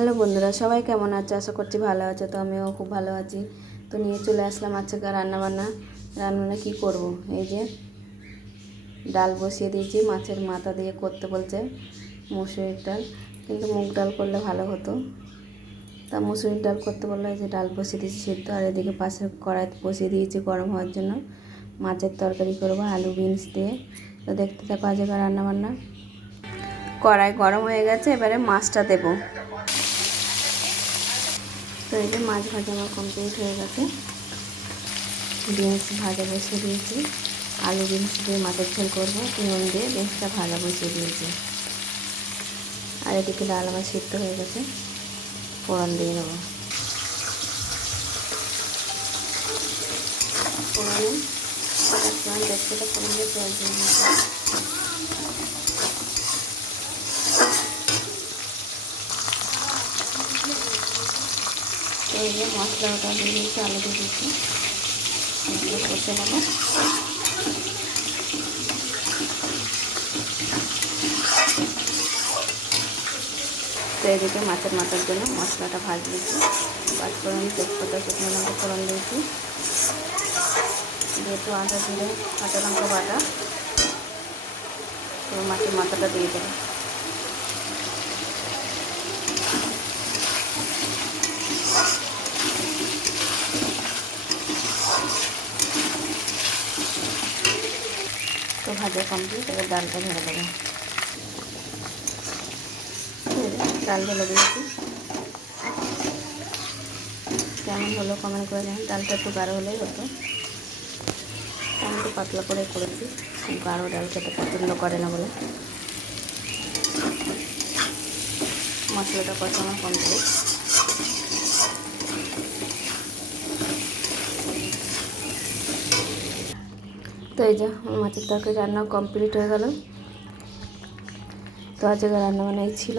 Hello বন্ধুরা, সবাই কেমন আছে? আশা করছি ভালো আছে। তো আমিও খুব ভালো আছি। তো নিয়ে চলে আসলাম আজকে রান্নাবান্না কী করব। এই যে ডাল বসিয়ে দিয়েছি, মাছের মাথা দিয়ে করতে বলছে মুসুরির ডাল, কিন্তু মুগ ডাল করলে ভালো হতো। তা মুসুরির ডাল করতে বললে এই যে ডাল বসিয়ে দিয়েছি সিদ্ধ, আর এদিকে পাশের কড়াই বসিয়ে দিয়েছি গরম হওয়ার জন্য। মাছের তরকারি করবো আলু বিনস দিয়ে। তো দেখতে থাকো আজকে রান্নাবান্না। কড়াই গরম হয়ে গেছে, এবারে মাছটা দেবো। তো এই যে মাছ ভাজা আমার কমপ্লিট হয়ে গেছে। বিনস ভাজা বসিয়ে দিয়েছি, আলু বিনস দিয়ে মাছের ঝোল করবো, নুন দিয়ে বিনসটা ভাজা বসিয়ে দিয়েছি। আর এদিকে ডাল আমার সিদ্ধ হয়ে গেছে, ফোড়ন দিয়ে দেবো। ফোড়নে দেখতে তো ফোড়ন দিয়ে জল দিয়ে দিয়েছি। তো এই যে মশলাটা দিয়ে দিয়েছি, আলু দিয়ে দিয়েছি, কষে নেবো। তো এদিকে মাছের মাথার জন্য মশলাটা ভাজিয়েছি, পাঁচফোড়ন, তেজপাতা, শুকনো লঙ্কা ফোড়ন দিয়েছি, যেহেতু আদা জিরে কাঁচা লঙ্কা বাটা। তো মাছের মাথাটা দিয়ে দেবো। তো ভাজা কমপ্লিট, এবার ডালটা ঢেলে দেবো। ডাল ঢেলে দিয়েছি। কেমন হলো কমেন্ট করে জানান। ডালটা একটু গাঢ় হলেই হতো, আমি একটু পাতলা করে করেছি, গাঢ় ডাল খেতে পছন্দ করে না বলে। মশলাটা কষানো কমপ্লিট। তো এই যে মাছের তরকারি রান্না কমপ্লিট হয়ে গেল। তো আজকে রান্নাবান্না এই ছিল,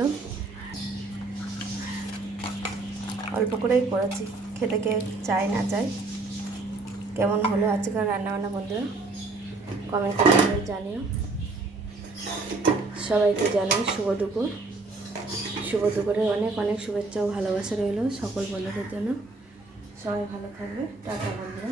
অল্প করেই করেছি, খেতে কে চাই না চাই। কেমন হলো আজকের রান্নাবান্না বন্ধুরা কমেন্ট করে জানিও। সবাইকে জানাই শুভ দুপুরের অনেক অনেক শুভেচ্ছা ও ভালোবাসা রইল সকল বন্ধুদের জন্য। সবাই ভালো থাকবে। টাটা বন্ধুরা।